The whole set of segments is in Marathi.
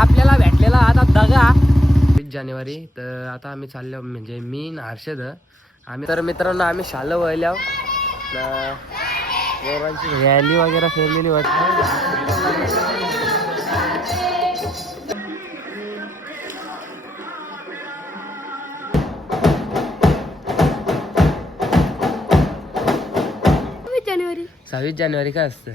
आपल्याला भेटलेला आता दगा 20 जानेवारी. तर आता आम्ही चाललो म्हणजे मी आणि हर्षद आम्ही तर मित्रांनो आम्ही शाल वळल्या गोरांची रॅली वगैरे फिरलेली वाटतं. 26 जानेवारी काय असतं?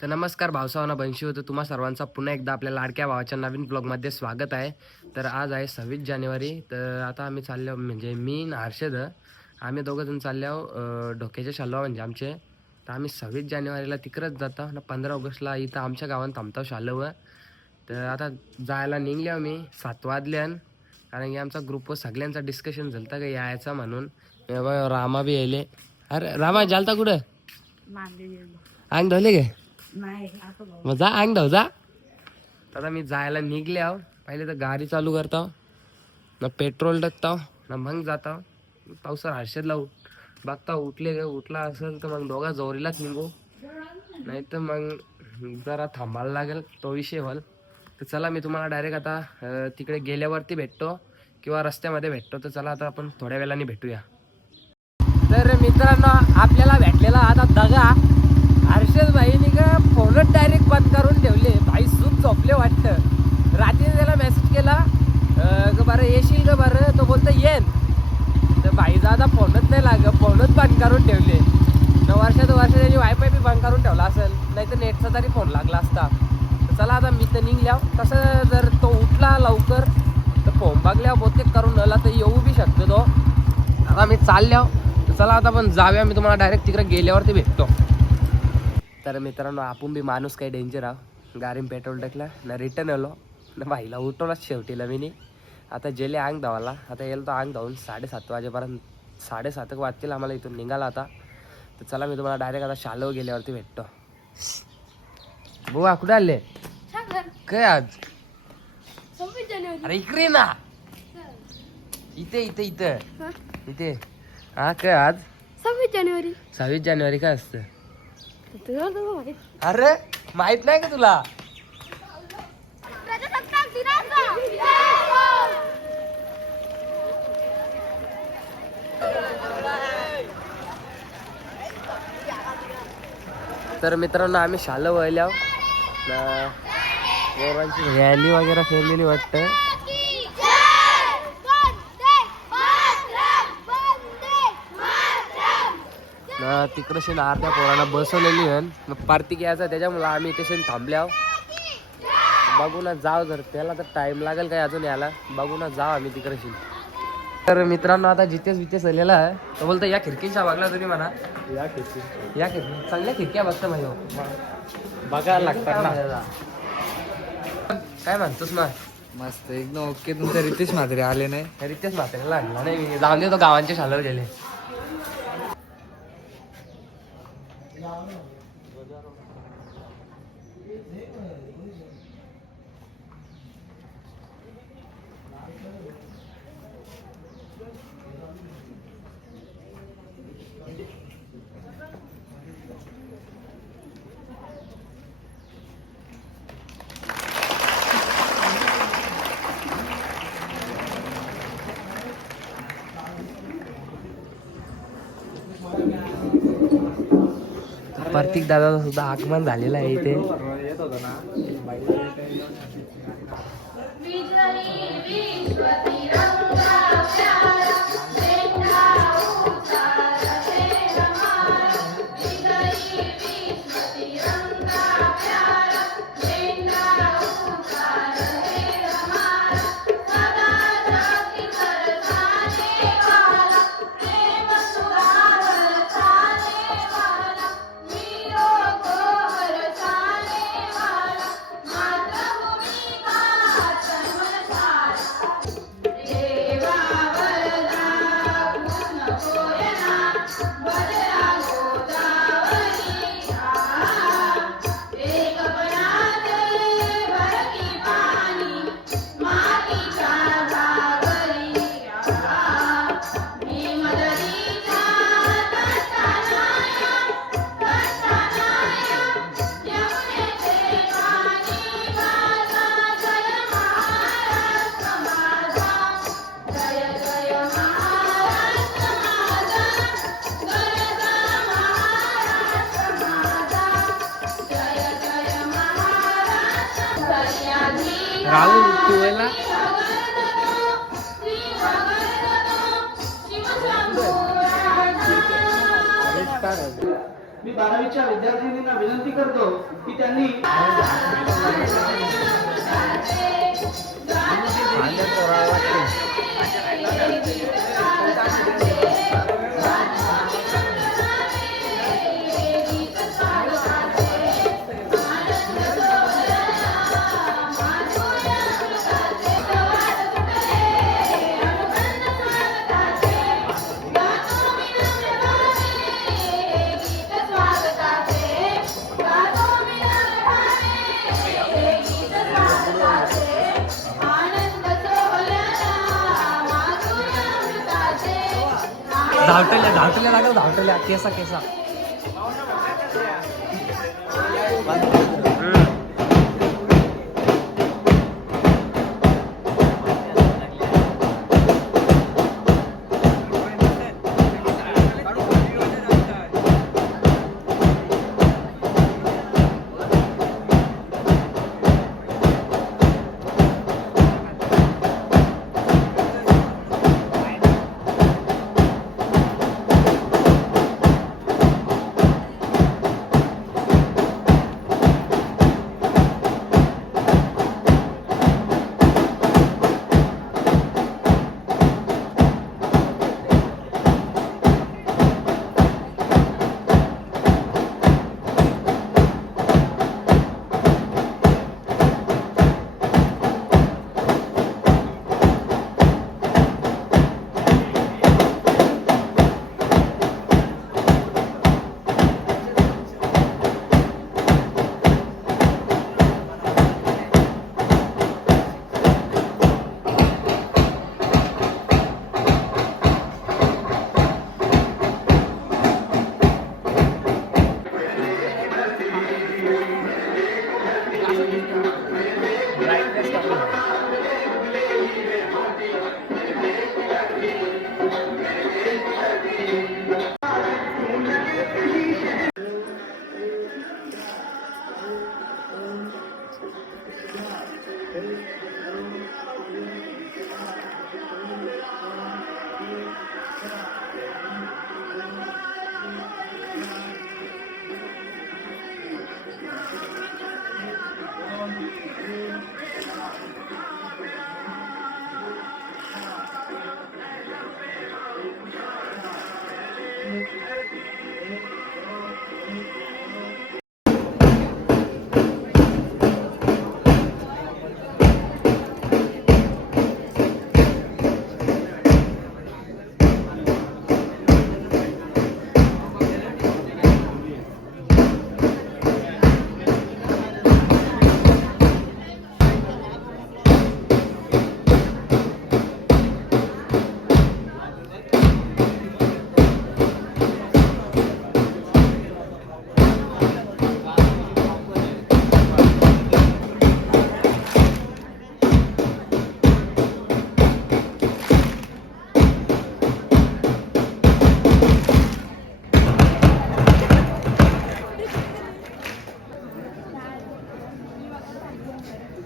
तर नमस्कार भावसावाना बनशी होतं. तुम्हा सर्वांचा पुन्हा एकदा आपल्या लाडक्या भावाच्या नवीन ब्लॉगमध्ये स्वागत आहे. तर आज आहे 26 जानेवारी. तर आता आम्ही चाललो म्हणजे मी आणि हर्षद आम्ही दोघंजण चाललो डोक्याच्या शालवा म्हणजे आमचे. तर आम्ही 26 जानेवारीला तिकडंच जातो ना 15 ऑगस्टला इथं आमच्या गावात थांबतो शालवं. तर आता जायला निघले आम्ही 7 वाजल्यान कारण की आमचा ग्रुपवर सगळ्यांचा डिस्कशन झालं का यायचा म्हणून. रामा बी यायले. अरे रामा जालता कुठं अंग धवले गे मग जा अंग धाव जा. आता मी जायला निघले आहो. पहिले तर गाडी चालू करतो ना पेट्रोल टाकतो ना मग जातो पावसाळा हर्षदला बघता उठले गे उठला असेल तर मग दोघा जोरीलाच निघू नाही तर मग जरा थांबायला लागेल तो विषय व्हाल. तर चला मी तुम्हाला डायरेक्ट आता तिकडे गेल्यावरती भेटतो किंवा रस्त्यामध्ये भेटतो. तर चला आता आपण थोड्या वेळाने भेटूया. तर मित्रांनो आपल्याला भेटलेला आता दगा हर्षद भाईनी का फोनच डायरेक्ट बंद करून ठेवले. भाई सूप झोपले वाटतं. रात्री त्याला मेसेज केला ग बरं येशील ग बरं तो बोलतो येन. तर भाईचा आता फोनच नाही लाग फोनच बंद करून ठेवले. वर्ष त्यांनी वायफाय बी बंद करून ठेवला असेल नाही तर नेटचा तरी फोन लागला असता. तर चला आता मी तर निघल्या कसं जर तो उठला लवकर तर फोन बघल्यावर बहुतेक करून आला तर येऊ बी शकतो तो. आता मी चालल्या तर चला आता आपण जाऊया. मी तुम्हाला डायरेक्ट तिकडे गेल्यावरती भेटतो. तर मित्रांनो आपण बी माणूस काही डेंजर आहो. गाडीन पेट्रोल टाकलं ना रिटर्न आलो ना भाईला उठवलाच शेवटीला मी. आता जेले अंग धावाला आता येईल तो अंग धावून 7:30 वाजेपर्यंत 7:30 वाजतील आम्हाला इथून निघाला आता. तर चला मी तुम्हाला डायरेक्ट आता शालव गेल्यावरती भेटतो. बुवा कुठे आले काय आज? 26 जानेवारी. अरे इकडे ना इथे इथे इथे इथे हा काय आज 26 जानेवारी. 26 जानेवारी काय असतं? अरे माहित नाही का तुला? प्रजासत्ताक दिनाचा तर मित्रांनो आम्ही शाल वळल्या गोरांची रॅली वगैरे फिरलेली वाटतं. ना तिकडे शेण अर्ध्या पोरांना बसवलेली आहे मग पार्टी घ्यायचा त्याच्यामुळं आम्ही इथे शेण थांबल्या. बघू ना जाव जर त्याला तर टाइम लागेल काय अजून यायला. बघू ना जाव आम्ही तिकडे शेण. तर मित्रांनो आता जिथेच आलेला आहे तो बोलतो या खिडकीच्या बघला तुम्ही म्हणा या खिडकी चांगल्या खिडक्या बघता माझ्या बघायला लागतात ना. काय म्हणतोस ना? मस्त एकदम ओके. तुमचं रितेश म्हात्रे आले नाही? रितेश म्हात्रेला आणला नाही मी. जाऊन देतो गावांच्या शाळेवर गेले. प्रतीक दादाचं सुद्धा आगमन झालेलं आहे इथे. येत होता ना मी 12वीच्या विद्यार्थिनींना विनंती करतो की त्यांनी धावटल्या लागल धावटल्या केसा केसा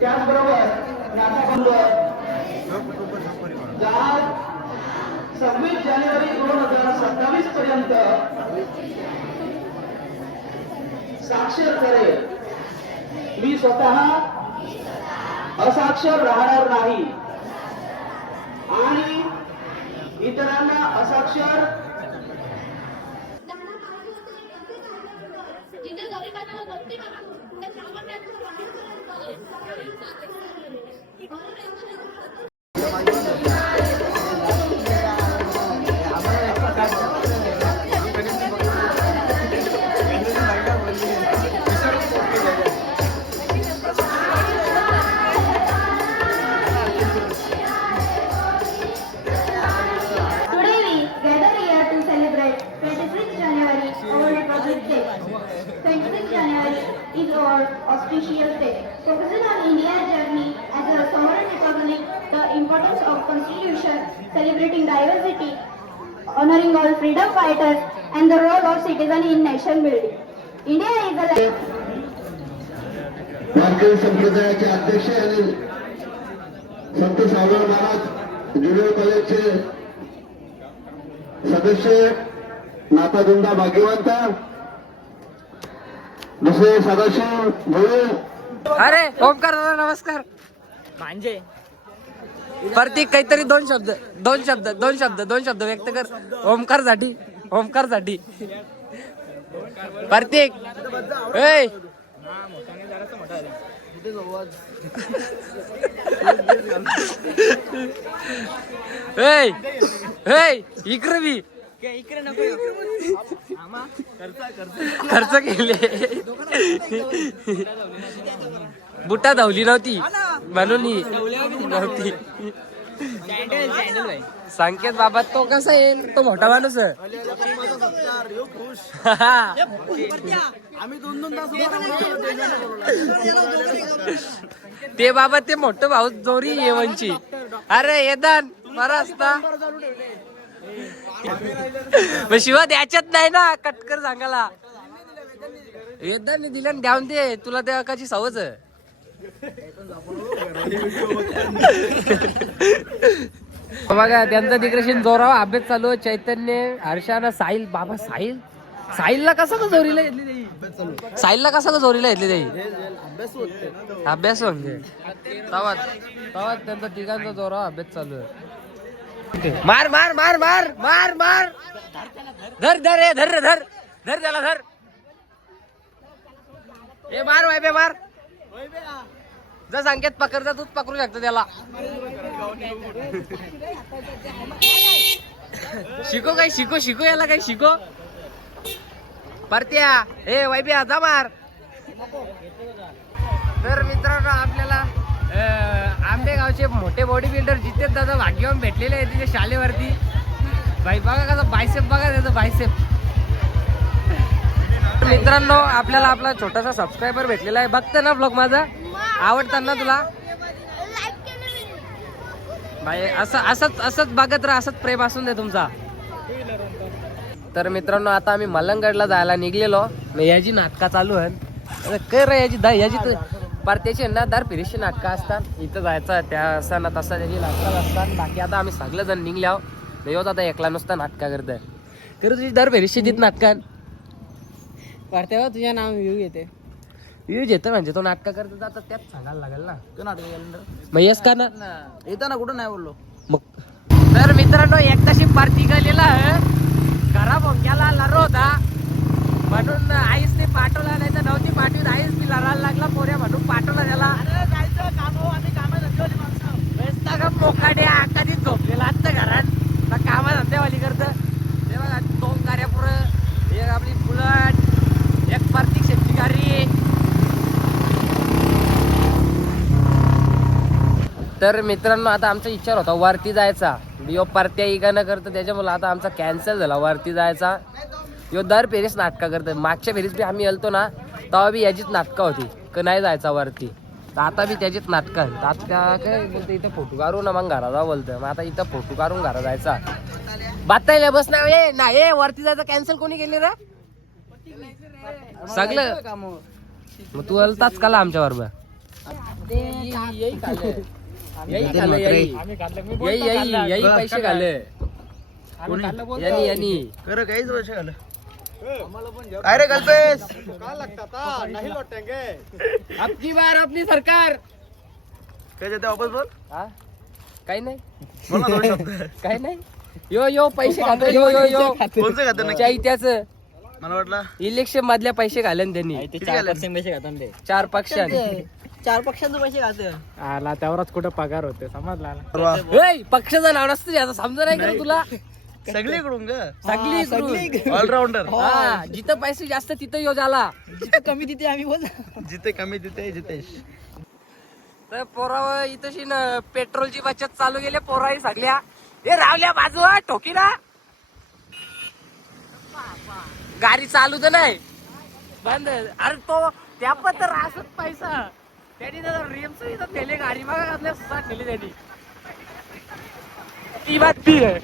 त्याचबरोबर आज 26 जानेवारी 2027 पर्यंत साक्षर करेल. मी स्वतः असाक्षर राहणार नाही आणि इतरांना असाक्षर auspicious day. Focusing on India's journey as a sovereign republic, the importance of constitution, celebrating diversity, honoring all freedom fighters, and the role of citizen in nation building. India is a भारतीय संप्रदायाचे अध्यक्ष आणि संत सावरकर महाराज ज्युनियर कॉलेजचे सदस्य नातादुंदा भाग्यवंत दुसरे सदाशिव भोळे. अरे ओमकार दादा नमस्कार. मांजे प्रतीक काहीतरी दोन शब्द व्यक्त कर ओमकार साठी प्रतीक. ए इकडे बी इकडे नको खर्च केले. बुटा धावली नव्हती म्हणून ही नव्हती. संकेत बाबा तो कसा येईल, तो मोठा माणूस आहे. ते बाबा ते मोठं भाऊ जोरी येवनची. अरे येदान बरा असता शिवा द्याच्यात नाही ना, कटकर सांगायला येदान दिल्या द्यावून दे तुला त्या एकाची सवच आहे. बघा त्यांचा तिकडे जोरावा अभ्यास चालू आहे. चैतन्य, हर्षाना, साहिल. बाबा साहिलला कसं का जोरीला घेतली त्याई, साहिलला कसं का जोरीला घेतली त्याई अभ्यास म्हणजे तवाच त्यांचा तिघांचा जोरावा अभ्यास चालू आहे. मार मार मार मार मार मार धर धर हे धर धर धर त्याला धर. ए मार वायबे मार. जर संकेत पकडता तूच पकडू शकतो त्याला. शिको काय शिको याला काय शिको. परत्या ए वैब्या जा मार. तर मित्रांनो आपल्याला आंबेगावचे मोठे बॉडी बिल्डर जितेश दादा भाग्यवान भेटलेले आहे तिथे शाळेवरती. भाई बघा कसं बायसेप बघा त्याचं बायसेप. मित्रांनो आपल्याला आपला छोटासा सबस्क्रायबर भेटलेला आहे. बघते ना ब्लॉग माझा, आवडताना तुला भाई. असंच बघत राहा, असंच प्रेम असून दे तुमचा. तर मित्रांनो आता आम्ही मलंगडला जायला निघलेलो. याची नाटका चालू आहे. काय रे याची तर परत्याची ना दर फिरीशी नाटकं असतात. इथं जायचं त्या असा ना तसा त्याची नाटकं असतात. बाकी आता आम्ही सगळे जण निघले आहो. येऊत आता एकला नुसता नाटका करतोय. तर तुझी दर फिरीशी देत नाटकान परत्यावर तुझ्या नाव येऊ येते. व्ह्यूज येतं म्हणजे तो नाटका करत जातात त्यात सांगायला लागेल ना. तो नाटक मग येस का ना येताना कुठं नाही बोललो मग. तर मित्रांनो एकदाशी पार्टी गेलेला घरा भोंग्याला लरो होता म्हणून आईसने पाठवला, नाही तर नव्हती पाठवीत. आईस मी लढायला लागला पोऱ्या म्हणून पाठवला त्याला. मोकाड्या कधीच झोपलेला असतं घरात कामा धंद्यावाली करत. तेव्हा 2 गाड्या पुरं, एक आपली बुलट, एक प्रतीक शेट्टी गाडी. तर मित्रांनो आता आमचा विचार होता वरती जायचा. यो परत्या इगानं करतं त्याच्यामुळे आता आमचा कॅन्सल झाला वरती जायचा. यो दर फेरीच नाटकं करतं. मागच्या फेरीच बी आम्ही येलतो ना तेव्हा बी याचीच नाटकं होती की नाही जायचा वरती. तर आता बी त्याचीच नाटकं. आता काय बोलतं इथं फोटो काढू ना मग घरा जाऊ बोलतं. मग आता इथं फोटो काढून घरा जायचा. बातायला बस नाही वरती जायचं कॅन्सल कोणी केली रे सगळं. मग तू अलताच काला आमच्या बरोबर पैसे घाले यांनी खरं काहीच वर्ष झालं. काय रे कल्पेश आपकी बार अपनी सरकार. काय देते वापस बोल. हा काही नाही बोल ना दोन शब्द. काही नाही. यो पैसे घालतो यो कोणचं खातं नक्की? त्याच मला वाटलं इलेक्शन मधल्या पैसे घाले त्यांनी. किती घाले? पैसे खातात ते 4 पक्षात 4 पक्षांचे पैसे खात आला त्यावरच कुठं पगार होते समजला. पक्षाचं नाव नसतं याचं समजा नाही का तुला. सगळीकडून ग सगळी ऑलराऊंडर. हा जिथं पैसे जास्त तिथं यो झाला. जिथे कमी तिथे आम्ही बोल. जिथे कमी तिथे जितेश. तर पोरा इथशी ना पेट्रोलची बचत चालू गेले पोराही सगळ्या. हे रावल्या बाजू ठोकी ना गाडी चालू तर नाही बंद. अरे तो त्या पण तर असत पैसा त्यांनी रेमच इथं ठेले गाडी बघा आपल्या ठेले त्यांनी. ती बात ती आहे.